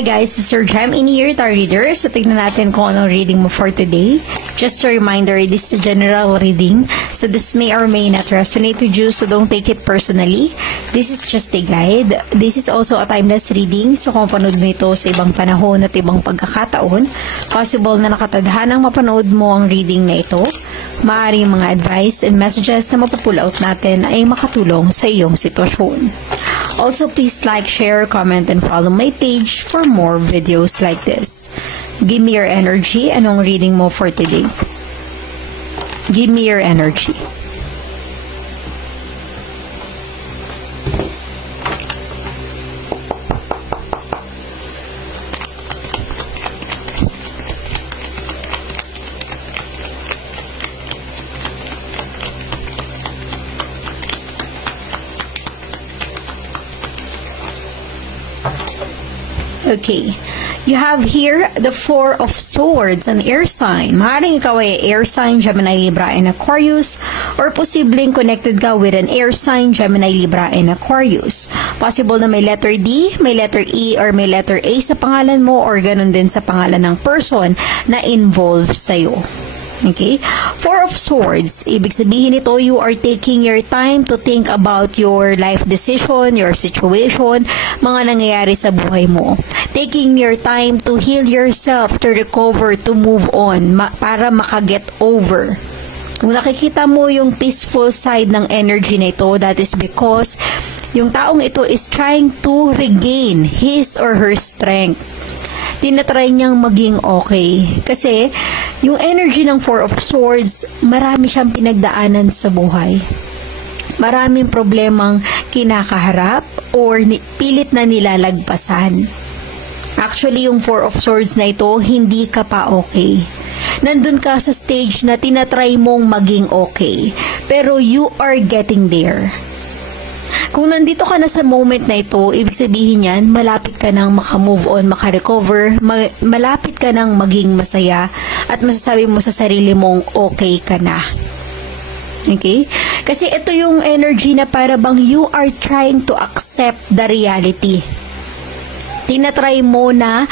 Hi guys, this is Sir Jem in here, Tarot Reader. So tignan natin kung anong reading mo for today. Just a reminder, this is a general reading. So this may or may not resonate with you, so don't take it personally. This is just a guide. This is also a timeless reading. So kung panood mo ito sa ibang panahon at ibang pagkakataon, possible na nakatadhanang mapanood mo ang reading na ito. Maaaring mga advice and messages na mapupull out natin ay makatulong sa iyong sitwasyon. Also, please like, share, comment, and follow my page for more videos like this. Give me your energy. Anong reading mo for today? Give me your energy. Okay, you have here the Four of Swords, an air sign. Maaaring ikaw ay air sign, Gemini, Libra, and Aquarius, or posibleng connected ka with an air sign, Gemini, Libra, and Aquarius. Possible na may letter D, may letter E, or may letter A sa pangalan mo, or ganun din sa pangalan ng person na involved sa'yo. Okay? Four of Swords, ibig sabihin ito, you are taking your time to think about your life decision, your situation, mga nangyayari sa buhay mo. Taking your time to heal yourself, to recover, to move on, para makaget over. Kung nakikita mo yung peaceful side ng energy na ito, that is because yung taong ito is trying to regain his or her strength. Tinatry niyang maging okay. Kasi, yung energy ng Four of Swords, marami siyang pinagdaanan sa buhay. Maraming problemang kinakaharap or pilit na nilalagpasan. Actually, yung Four of Swords na ito, hindi ka pa okay. Nandun ka sa stage na tinatry mong maging okay. Pero you are getting there. Kung nandito ka na sa moment na ito, ibig sabihin yan, malapit ka nang makamove on, makarecover, malapit ka nang maging masaya, at masasabi mo sa sarili mong okay ka na. Okay? Kasi ito yung energy na para bang you are trying to accept the reality. Tinatry mo na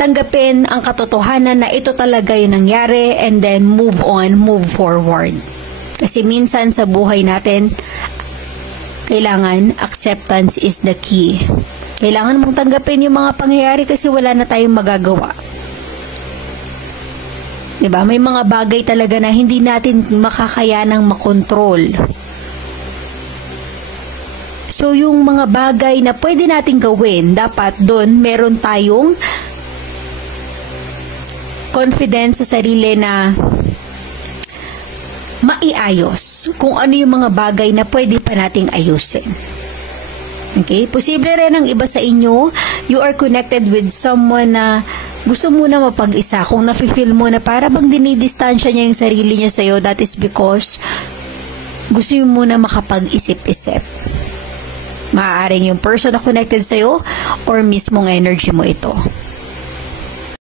tanggapin ang katotohanan na ito talaga yung nangyari, and then move on, move forward. Kasi minsan sa buhay natin, kailangan acceptance is the key. Kailangan mong tanggapin yung mga pangyayari kasi wala na tayong magagawa. Diba? May mga bagay talaga na hindi natin makakayanang makontrol. So, yung mga bagay na pwede natin gawin, dapat doon meron tayong confidence sa sarili na maiayos kung ano yung mga bagay na pwede pa nating ayusin. Okay? Posible rin ang iba sa inyo, you are connected with someone na gusto mo na mapag-isa. Kung nafe-feel mo na para bang dinidistansya niya yung sarili niya sa'yo, that is because gusto mo na makapag-isip-isip. Maaaring yung person na connected sa'yo or mismong energy mo ito.